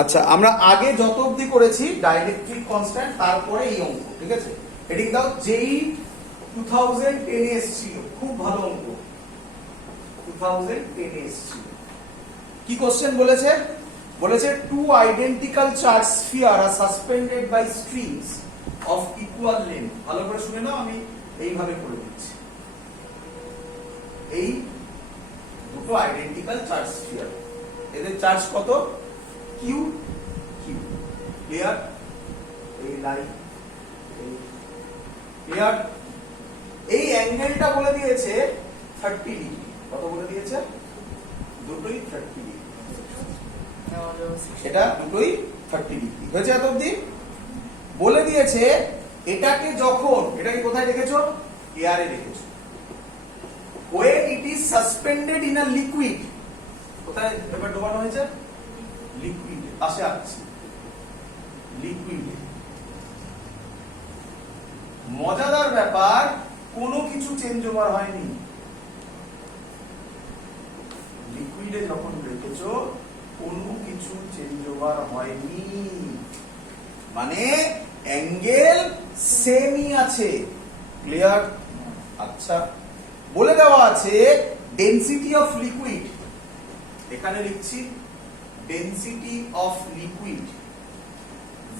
আচ্ছা আমরা আগে যত অবধি করেছি ডাইলেকট্রিক কনস্ট্যান্ট, তারপরে এই অঙ্ক, ঠিক আছে? হেডিং দাও যেই 2010 এ এসেছিল, খুব ভালো অঙ্ক, 2010 এ এসেছিল। কি কোশ্চেন বলেছে? বলেছে টু আইডেন্টিক্যাল চার্জ স্ফিয়ার আর suspended by strings of equal length. ভালো করে শুনে নাও, আমি এইভাবে করে দিচ্ছি। এই দুটো আইডেন্টিক্যাল চার্জ স্ফিয়ার, এদের চার্জ কত? Q Q. ক্লিয়ার? এই লাইন, ক্লিয়ার? এই অ্যাঙ্গেলটা বলে দিয়েছে 30 ডিগ্রি। কত বলে দিয়েছে? দুটোই 30 ডিগ্রি। এটা দুটোই 30 ডিগ্রি হয়েছে এত অবধি। বলে দিয়েছে এটাকে যখন, এটাকে কোথায় রেখেছো? এয়ারে রেখেছো। when it is suspended in a liquid, কোথায় এবার ডোবানো হয়েছে? লিকুইডে। পাশে আসছে লিকুইডে। মজাদার ব্যাপার, কোনো কিছু চেঞ্জ ওভার হয়নি। লিকুইডে যখন রেখেছো কোনো কিছু চেঞ্জ ওভার হয়নি, মানে অ্যাঙ্গেল সেমই আছে। ক্লিয়ার? আচ্ছা, বলে দেওয়া আছে ডেনসিটি অফ লিকুইড, এখানে লিখছি density of liquid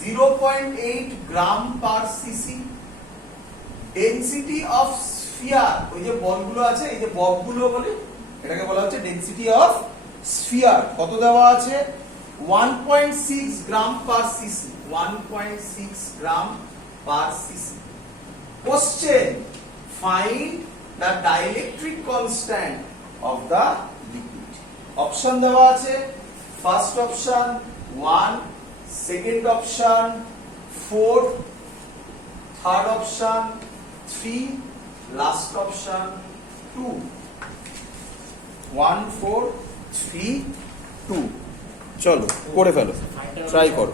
0.8 gram per CC. Density of sphere, ওই যে বলগুলো আছে, এই যে ববগুলো বলে, এটাকে বলা হচ্ছে ডেনসিটি অফ স্ফিয়ার। কত দেওয়া আছে? 1.6 gram per CC. 1.6 gram per CC. Question, find the dielectric constant of the liquid. Option দেওয়া আছে, first option 1, second option 4, third option 3, last option 2। 1 4 3 2। চলো করে ফেলো, ট্রাই করো।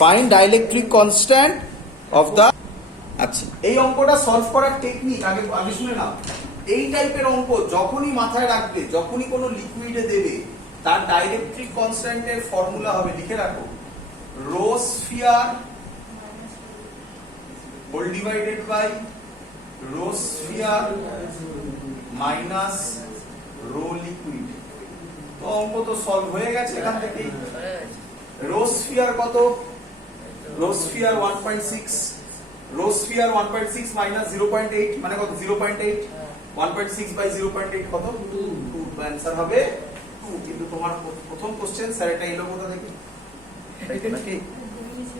Find dielectric constant of the. আচ্ছা, এই অঙ্কটা সলভ করার টেকনিক আগে আগে শুনে নাও। এই টাইপের অঙ্ক যখনই মাথায় রাখবে, যখনই কোনো লিকুইডে দেবে, তার ডাইলেকট্রিক কনস্ট্যান্টের ফর্মুলা হবে, লিখে রাখো, rho sphere whole divided by rho sphere minus rho liquid. তো অঙ্ক তো সলভ হয়ে গেছে এখান থেকেই। রো স্ফিয়ার কত? Rho sphere 1.6, rho sphere 1.6 minus 0.8 মানে কত? 0.8। 1.6 বাই 0.8 কত? 2। তো आंसर হবে 2। কিন্তু তোমার প্রথম কোশ্চেন স্যার এটা এলো কোথা থেকে? তাই তো নাকি?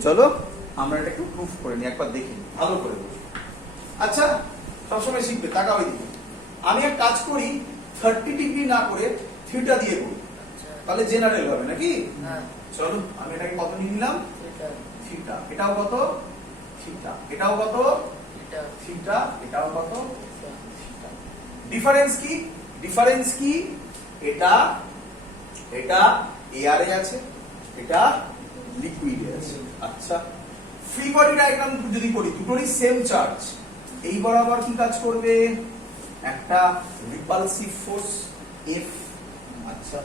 চলো আমরা এটা একটু প্রুফ করে নিই, একবার দেখি ভালো করে। আচ্ছা, সবসময় শিখবে, তাকাও এইদিকে। আমি এক কাজ করি, 30 ডিগ্রি না করে থিটা দিয়ে করি, তাহলে জেনারেল হবে নাকি? চলো আমি এটাকে কত নিয়ে নিলাম? থিটা। এটাও কত? থিটা। এটাও কত? থিটা। এটাও কত? থিটা। ডিফারেন্স কি? ডিফারেন্স কি? এটা এটা এয়ারে আছে, এটা লিকুইডে আছে। আচ্ছা, ফ্রি বডি ডায়াগ্রাম যদি করি, দুটোরই সেম চার্জ, এই বরাবর কি কাজ করবে? একটা রিপালসিভ ফোর্স F। আচ্ছা,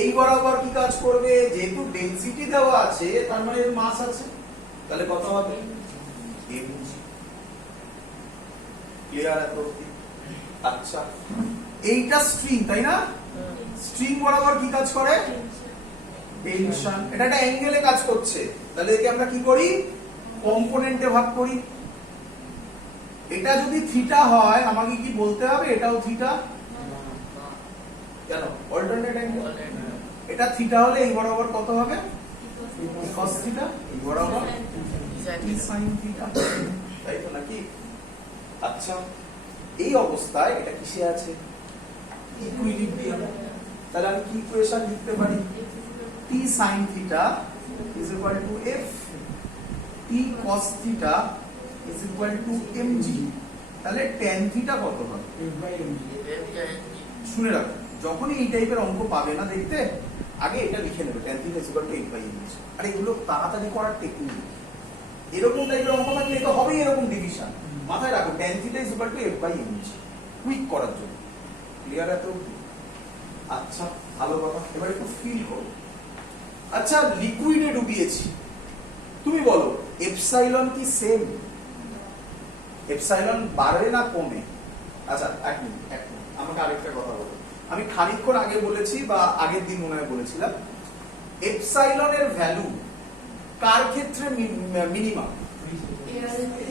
এই বরাবর কি কাজ করবে? যেহেতু ডেনসিটি দেওয়া আছে, তার মানে এর মাস আছে, তাহলে কত হবে? mg। ক্লিয়ার এত? আচ্ছা, এইটা স্ট্রিং, তাই না? স্ট্রিং বরাবর কি কাজ করে? টেনশন। এটা একটা অ্যাঙ্গেলে কাজ করছে, তাহলে একে আমরা কি করি? কম্পোনেন্টে ভাগ করি। এটা যদি থিটা হয়, আমাকে কি বলতে হবে এটাও থিটা? কেন? Alternate angle. এটা থিটা হলে এই বরাবর কত হবে? cos theta. এই বরাবর sin থিটা, তাই তো নাকি? আচ্ছা, এই অবস্থায় এটা কিসে আছে? ইকুইলিব্রিয়াম। তাহলে আমি কি ইকুয়েশন লিখতে পারি? t sin theta is equal to f, t cos theta is equal to mg। তাহলে tan থিটা কত হবে? শুনে রাখো, যখনই এই টাইপের অঙ্ক পাবে না দেখতে, আগে এটা লিখে নেবে, tan theta is equal to 8/mg। আর এগুলো তাড়াতাড়ি করার টেকনিক। এরকম টাইপের অঙ্ক থাকলে তো হবেই এরকম ডিভিশন। মাথায় রাখো, tan theta is equal to 8/mg, quick করার জন্য। ক্লিয়ার এত? আচ্ছা, ভালো কথা। এবার একটু ফিল করো। আচ্ছা লিকুইডে ডুবিয়েছি, তুমি বলো এপসাইলন কি সেম? এপসাইলন বাড়ে না কমে? আচ্ছা এক মিনিট আমাকে আরেকটা কথা বলো। আমি খানিকক্ষণ আগে বলেছি বা আগের দিন মনে হয় বলেছিলাম, এপসাইলনের ভ্যালু কার ক্ষেত্রে মিনিমাম?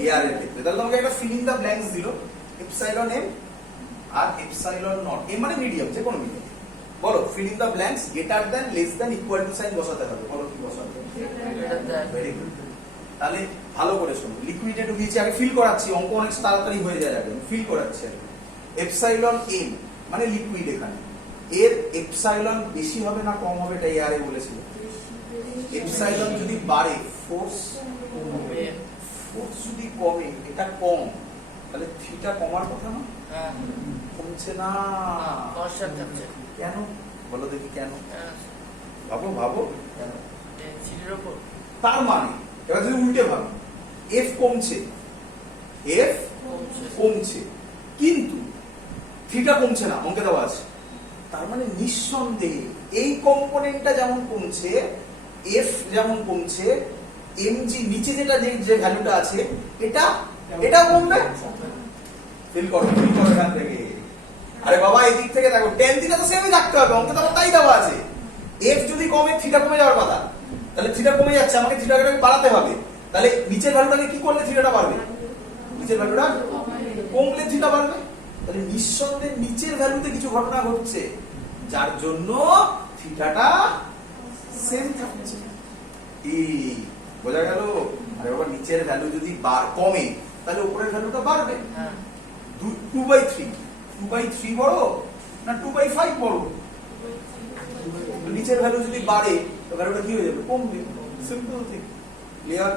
এআর এর ক্ষেত্রে। তাহলে তোমাকে একটা ফিল ইন দা ব্ল্যাঙ্কস দিল, এপসাইলন এম আর এপসাইলন নট। এম মানে মিডিয়াম, যে কোনো মিডিয়াম। বলো fill in the blanks, greater than, less than, equal to sign বসাতে হবে। বলো কি বসাতে হবে? Very good. তাহলে ভালো করে শোনো, লিকুইডে ডুবিয়েছি, আগে ফিল করাচ্ছি, অঙ্ক অনেক তাড়াতাড়ি হয়ে যায়, আগে ফিল করাচ্ছি। এপসাইলন এম মানে লিকুইড, এখানে এর এপসাইলন বেশি হবে না কম হবে? এটা এআরে বলেছিল। এপসাইলন যদি বাড়ে ফোর্স যদি কমে, এটা কম, তাহলে থিটা কমার কথা না? কমছে না। কেন বলো দেখি কেন? ভাবো তার মানে এবার যদি উল্টে ভাবো, এফ কমছে কিন্তু থিটা কমছে না, অঙ্কে দেওয়া আছে। তার মানে নিঃসন্দেহে এই কম্পোনেন্টটা যেমন কমছে, এফ যেমন কমছে, এমজি নিচে যেটা যে ভ্যালুটা আছে এটাও কমবে। ফিল করো এখান থেকে। আরে বাবা এই দিক থেকে দেখো, টেন থিটা তো সেমই থাকতে হবে, অঙ্কে তো তাই দেওয়া আছে। এফ যদি কমে থিটা কমে যাওয়ার কথা, তাহলে থিটা কমে যাচ্ছে, আমাকে থিটাটাকে বাড়াতে হবে। তাহলে নিচের ভ্যালুটাকে কি করলে থিটাটা বাড়বে? নিচের ভ্যালুটা কমলে থিটা বাড়বে। তাহলে নিঃসন্দেহে নিচের ভ্যালুতে কিছু ঘটনা ঘটছে, যার জন্য থিটাটা সেম থাকছে। এই বোঝা গেল? আরে বাবা নিচের ভ্যালু যদি কমে, তাহলে উপরের ভ্যালুটা বাড়বে। 2/3 বড় না 2/5 বড়? নিচের ভ্যালু যদি বাড়ে, তো ভ্যালুটা কি হয়ে যাবে? কমবে। Simple thing. ক্লিয়ার?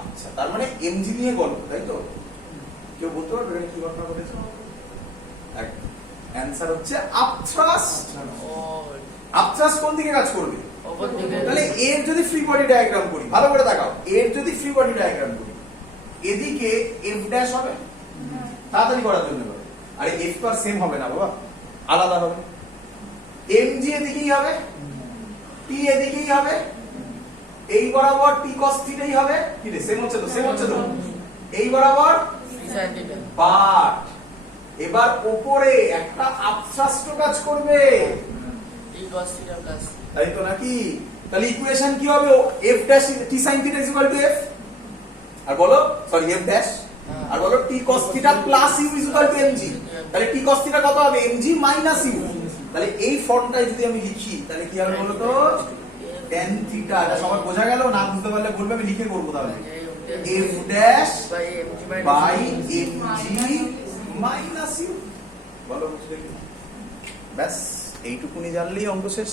আচ্ছা, তার মানে এমজি নিয়ে গল্প, তাই তো? কেউ বলতে পারবে কি ঘটনা ঘটেছে? অ্যানসার হচ্ছে আপথ্রাস্ট। আপথ্রাস্ট কোন দিকে কাজ করবে? তাহলে এর যদি ফ্রি বডি ডায়াগ্রাম করি, ভালো করে দেখাও, এর যদি ফ্রি বডি ডায়াগ্রাম করি, এদিকে এফ ড্যাশ হবে, তাড়াতাড়ি করার জন্য হবে। আরে এফ তো আর সেম হবে না বাবা, আলাদা হবে। এমজি এদিকেই হবে, টি এদিকেই হবে, এই বরাবর টি কস থিটাই হবে। কি রে, সেম হচ্ছে তো? এই বরাবর বাট এবার উপরে একটা আপথ্রাস্ট কাজ করবে, তাই তো নাকি? তাহলে ইকুয়েশন কি হবে? f dash t sin θ = f, আর বলো সরি f ড্যাশ, আর বলো t cos θ plus u = mg। তাহলে t cos θ কত হবে? mg minus u। তাহলে এই ফর্মটাই যদি আমি লিখি, তাহলে কি হবে বলো তো? tan θ। এটা সবার বোঝা গেল? না বুঝতে পারলে বলবে, আমি লিখে করব। তাহলে f dash by mg minus u। বলো বুঝলে কি? ব্যাস এইটুকুনি জানলেই অঙ্ক শেষ।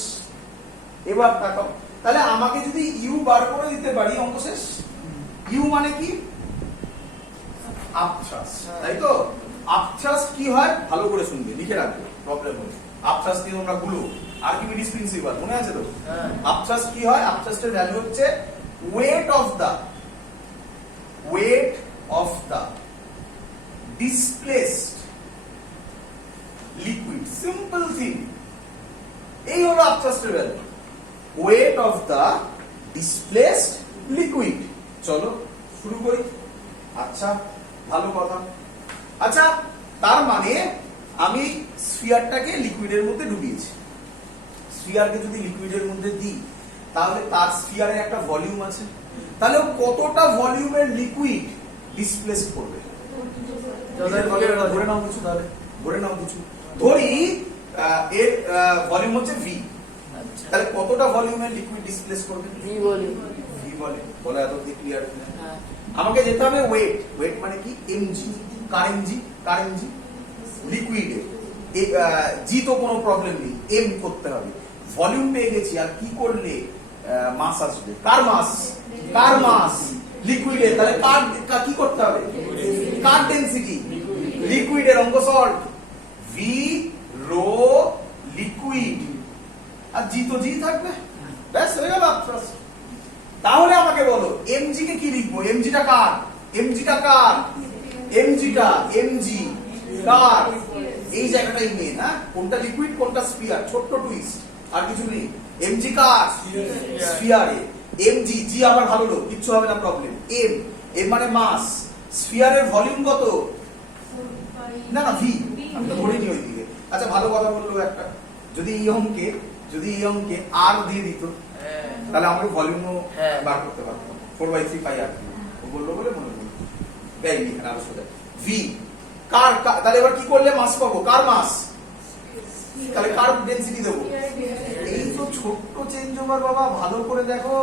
এবার তাকাও, তাহলে আমাকে যদি ইউ বার করে দিতে পারি, অঙ্ক শেষ। ইউ মানে কি? আপথ্রাস্ট, তাই তো? আপথ্রাস্ট কি হয় ভালো করে শুনবে, লিখে রাখবে, প্রবলেম হবে। আপথ্রাস্ট কি তোমরা গুলো আর্কিমিডিস প্রিন্সিপাল মনে আছে তো? আপথ্রাস্ট কি হয়? আপথ্রাস্টের ভ্যালু হচ্ছে weight of the displaced liquid. Simple thing, এই হলো আপথ্রাস্টের value, weight of the displaced liquid. চলো শুরু করি। আচ্ছা ভালো কথা। আচ্ছা তার মানে আমি স্ফিয়ারটাকে লিকুইডের মধ্যে ডুবিয়েছি। স্ফিয়ারকে যদি লিকুইডের মধ্যে দিই, তাহলে তার স্ফিয়ারের একটা ভলিউম আছে, তাহলে কতটা ভলিউমের লিকুইড ডিসপ্লেস করবে? ধরে নাও কিছু, তাহলে ধরে নাও কিছু, ধরি এর ভলিউম হচ্ছে ভি। তাহলে কতটা ভলিউমের লিকুইড ডিসপ্লেস করবে? V volume. বলো এত ক্লিয়ার? আমাকে যেতে হবে ওয়েট মানে কি? এমজি। কার এমজি? লিকুইডের। জি তো কোনো প্রবলেম নেই, এম করতে হবে। ভলিউম পেয়ে গেছি, আর কি করলে মাস আসবে? কার মাস লিকুইডের। তাহলে কার কি করতে হবে? কার ডেনসিটি লিকুইডের। অঙ্ক সল্ভ। ভি রো লিকুইড, আর জি তো জি থাকবে, ব্যাস হয়ে গেল আপথ্রাস্ট। তাহলে আমাকে বলো এমজি কে কি লিখবো? এমজিটা কার? এমজি কার? এই জায়গাটাই মেন। হ্যাঁ, কোনটা লিকুইড কোনটা স্ফিয়ার, ছোট্ট টুইস্ট, আর কিছু নেই। এমজি কার স্ফিয়ারে, এমজি জি আবার ভালো লোক, কিচ্ছু হবে না প্রবলেম। এম এম মানে মাস, স্ফিয়ারের ভলিউম কত? না না ভি, আমি তো ধরিনি ওইদিকে। আচ্ছা ভালো কথা বললো একটা, যদি এই অঙ্কে আর দিয়ে দিত তাহলে আমরা ভলিউমও বার করতে পারতাম, 4/3 পাই আর ও বললো বলে মনে করলো দেয়নি এখানে আরো সোজা। ভি কার, তাহলে এবার কি করলে মাস পাবো? কার মাস, তাহলে কার ডেনসিটি দেবো? এই তো ছোট্ট চেঞ্জ ওভার বাবা, ভালো করে দেখো,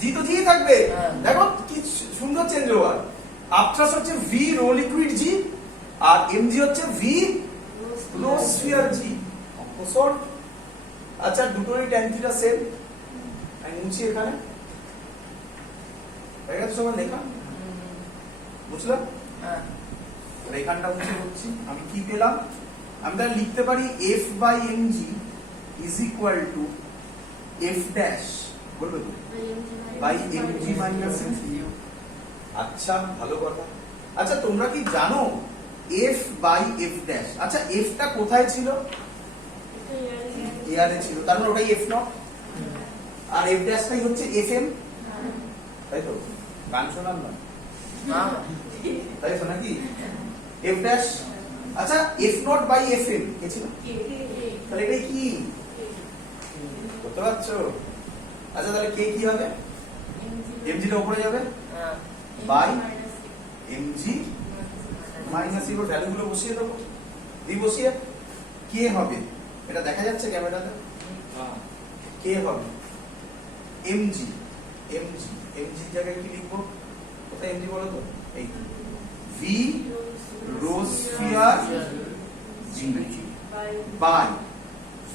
জি তো জি থাকবে, দেখো কি সুন্দর চেঞ্জ ওভার। আপট্রাস হচ্ছে ভি রো লিকুইড জি, আর এমজি হচ্ছে V rho sphere G. Solve. আচ্ছা দুটোরই ট্যান থিটা সেম, আমি মুছি এখানে, হয়ে গেছে সবার লেখা, বুঝলাম? এখানটা মুছে হচ্ছে, আমি কি পেলাম? আমি তাহলে লিখতে পারি F by M G is equal to F dash, বলবে তো, by M G minus M G. আচ্ছা ভালো কথা। আচ্ছা তোমরা কি জানো এফ বাই এফ ড্যাশ, আচ্ছা এফটা কোথায় ছিল? এয়ারে ছিল, তার মানে ওটাই এফ নট, আর এফ ড্যাশটাই হচ্ছে এফ এম, তাই তো? গান শোনার না, তাই তো নাকি? এফ ড্যাশ, আচ্ছা F naught by F M কে ছিল? তাহলে এটাই কি করতে পারছো? আচ্ছা তাহলে কে কি হবে? এমজি টা উপরে যাবে বাই এমজি মাইনাস এর ভ্যালু গুলো বসিয়ে দেবো, দি বসিয়ে কে হবে, এটা দেখা যাচ্ছে ক্যামেরাতে? কে হবে এমজি, এমজি এমজি জায়গায় কি লিখবো? কোথায় এমজি বলো তো? এই V rho sphere G by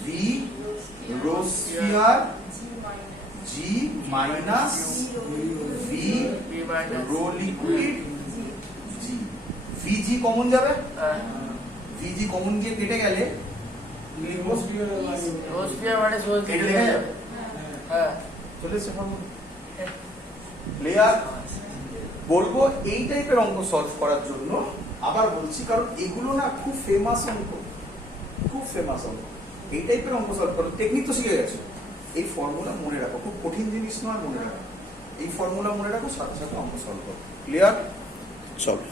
V rho sphere G minus V rho liquid G. V G common যাবে, ভি জি কমন গিয়ে কেটে গেলে লিখবো রো স্ফিয়ার মানে সোল কেটে লেখা যাবে। হ্যাঁ চলে এসেছে ফর্মুলা ক্লিয়ার। বলবো এই টাইপের অঙ্ক সলভ করার জন্য, আবার বলছি কারণ এগুলো না খুব ফেমাস অঙ্ক, খুব ফেমাস অঙ্ক। এই টাইপের অঙ্ক সলভ করো, টেকনিক তো শিখে গেছো, এই ফর্মুলা মনে রাখো, খুব কঠিন জিনিস নয়, মনে রাখো এই ফর্মুলা মনে রাখো, সাথে সাথে অঙ্ক সলভ করো। ক্লিয়ার? চলো।